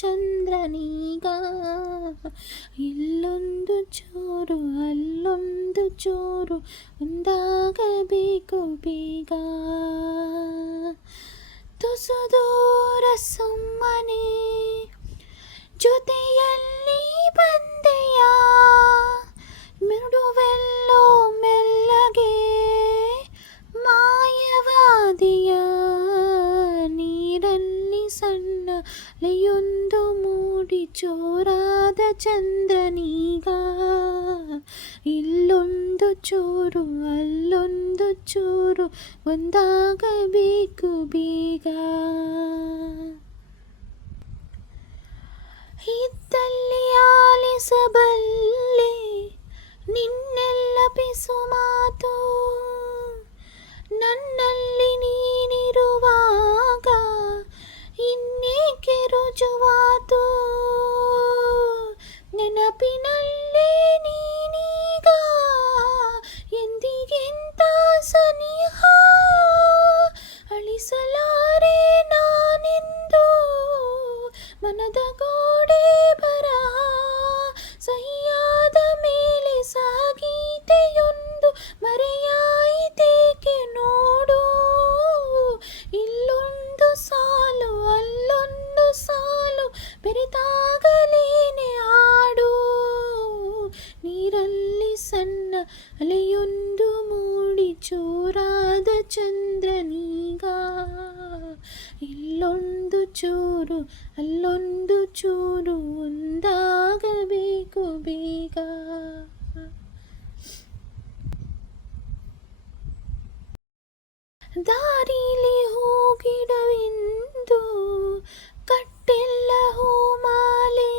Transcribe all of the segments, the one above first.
ಚಂದ್ರನೀಗ. ಇಲ್ಲೊಂದು ಚೂರು ಅಲ್ಲೊಂದು ಚೂರು ಒಂದಾಗಬೇಕು ಬೇಗ. ತುಸು ದೂರ ಸುಮ್ಮನೆ ಜೊತೆಯಲ್ಲಿ ಬಂದೆಯ, ಮಿಡುವೆಲ್ಲೋ ಮೆಲ್ಲಗೆ ಮಾಯವಾದಿಯ. ನೀರಲ್ಲಿ ಸಣ್ಣ ಅಲೆಯೊಂದು ಮೂಡಿ ಜೋರಾದ ಚಂದ್ರನೀಗ. ಇಲ್ಲೊಂದು ಚೂರು ಅಲ್ಲೊಂದು ಚೂರು ಒಂದಾಗಬೇಕು ಬೇಗ. ಇದ್ದಲ್ಲಿ ಆಲಿಸಬಲ್ಲೆ ನಿನ್ನೆಲ್ಲ ಪಿಸು ಮಾತು, ನನ್ನಲ್ಲಿ ನೀನಿರುವಾಗ ಇನ್ನೇಕೆ ರುಜುವಾತು. ನೆನಪಿನಲ್ಲಿ ನೀನೀಗ ಎಂದಿಗಿಂತ ಸನಿಹ, ಅಳಿಸಲಾರೆ ನಾನೆಂದು ಮನದ ಗೋಡೆ ಬರಹ. ಸಹಿಯಾದ ಮೇಲೆ ಸಾಗೀತೆಯೊಂದು ಮರೆಯಾಯಿತೇಕೆ ನೋಡು. ಇಲ್ಲೊಂದು ಸಾಲು ಅಲ್ಲೊಂದು ಸಾಲು ಬೆರೆತಾಗಲೇನೆ ಹಾಡು. ನೀರಲ್ಲಿ ಸಣ್ಣ ಅಲೆಯೊಂದು ಮೂಡಿ ಜೋರಾದ ಚಂದ್ರನೀಗ. ಇಲ್ಲೊಂದು ಚೂರು ಅಲ್ಲೊಂದು ಚೂರು ಒಂದಾಗಬೇಕು ಬೇಗ. ದಾರಿಲಿ ಹೋಗಿಡವೆಂದು ಕಟ್ಟೆಲ್ಲ ಹೂಮಾಲೆ,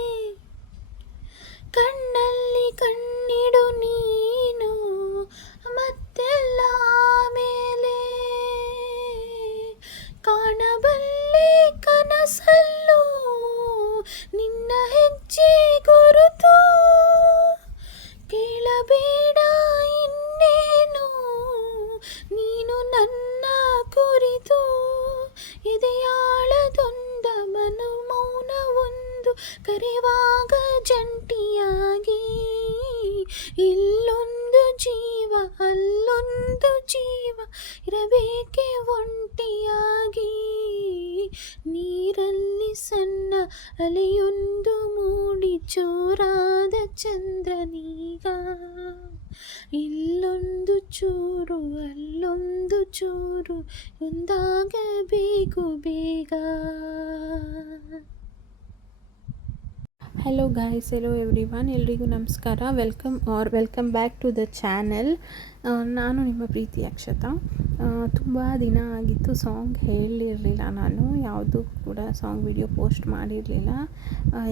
ಕಣ್ಣಲ್ಲಿ ಕಣ್ಣಿಡು ನೀನು ಮತ್ತೆಲ್ಲ ಆಮೇಲೆ. ಕಾಣಬಲ್ಲೆ ಕನಸಲ್ಲೂ ನಿನ್ನ ಹೆಜ್ಜೆ ಗುರುತು, ಕೇಳಬೇಡ ಇನ್ನೇನು ನೀನು ನನ್ನ ಕುರಿತು. ಎದೆಯಾಳದೊಂದ ಮೌನವೊಂದು ಕರೆವಾಗ ಜಂಟಿಯಾಗಿ, ಇಲ್ಲೊಂದು ಜೀವ ಅಲ್ಲೊಂದು ಜೀವ ಇರಬೇಕೆ ಒಂಟಿಯಾಗಿ. ನೀರಲ್ಲಿ ಸಣ್ಣ ಅಲೆಯೊಂದು ಮೂಡಿ ಜೋರಾದ ಚಂದ್ರನೀಗ. ಇಲ್ಲೊಂದು ಚೂರು ಅಲ್ಲೊಂದು ಚೂರು ಒಂದಾಗಬೇಕು ಬೇಗ. ಹೆಲೋ ಗಾಯ್ಸ್, ಹೆಲೋ ಎವ್ರಿವನ್, ಎಲ್ರಿಗೂ ನಮಸ್ಕಾರ. Welcome back to the channel. ನಾನು ನಿಮ್ಮ ಪ್ರೀತಿ ಅಕ್ಷತಾ. ತುಂಬ ದಿನ ಆಗಿತ್ತು ಸಾಂಗ್ ಹೇಳಿರಲಿಲ್ಲ, ನಾನು ಯಾವುದು ಕೂಡ ಸಾಂಗ್ ವಿಡಿಯೋ ಪೋಸ್ಟ್ ಮಾಡಿರಲಿಲ್ಲ.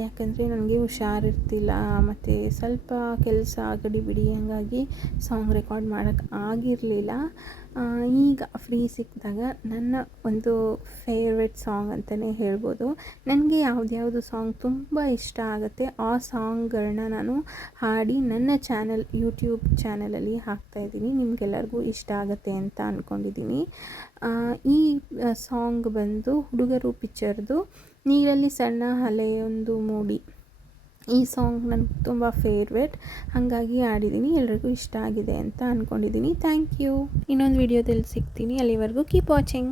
ಯಾಕಂದರೆ ನನಗೆ ಹುಷಾರಿರ್ತಿಲ್ಲ ಮತ್ತು ಸ್ವಲ್ಪ ಕೆಲಸ ಗಡಿಬಿಡಿ, ಹಾಗಾಗಿ ಸಾಂಗ್ ರೆಕಾರ್ಡ್ ಮಾಡೋಕ್ಕೆ ಆಗಿರಲಿಲ್ಲ. ಈಗ ಫ್ರೀ ಸಿಕ್ಕಿದಾಗ ನನ್ನ ಒಂದು ಫೇವ್ರೆಟ್ ಸಾಂಗ್ ಅಂತಲೇ ಹೇಳ್ಬೋದು. ನನಗೆ ಯಾವುದು ಸಾಂಗ್ ತುಂಬ ಇಷ್ಟ ಆಗುತ್ತೆ ಆ ಸಾಂಗ್ಗಳನ್ನ ನಾನು ಹಾಡಿ ನನ್ನ ಯೂಟ್ಯೂಬ್ ಚಾನಲಲ್ಲಿ ಹಾಕ್ತಾಯಿದ್ದೀನಿ. ನಿಮಗೆಲ್ಲರಿಗೂ ಇಷ್ಟ ಆಗುತ್ತೆ ಅಂತ ಅಂದ್ಕೊಂಡಿದ್ದೀನಿ. ಈ ಸಾಂಗ್ ಬಂದು ಹುಡುಗರು ಪಿಕ್ಚರ್ದು ನೀರಲ್ಲಿ ಸಣ್ಣ ಅಲೆಯೊಂದು ಮೂಡಿ. ಈ ಸಾಂಗ್ ನನಗೆ ತುಂಬ ಫೇವ್ರೆಟ್, ಹಾಗಾಗಿ ಹಾಡಿದ್ದೀನಿ. ಎಲ್ರಿಗೂ ಇಷ್ಟ ಆಗಿದೆ ಅಂತ ಅಂದ್ಕೊಂಡಿದ್ದೀನಿ. Thank you. ಇನ್ನೊಂದು ವಿಡಿಯೋದಲ್ಲಿ ಸಿಗ್ತೀನಿ. ಅಲ್ಲಿವರೆಗೂ ಕೀಪ್ ವಾಚಿಂಗ್.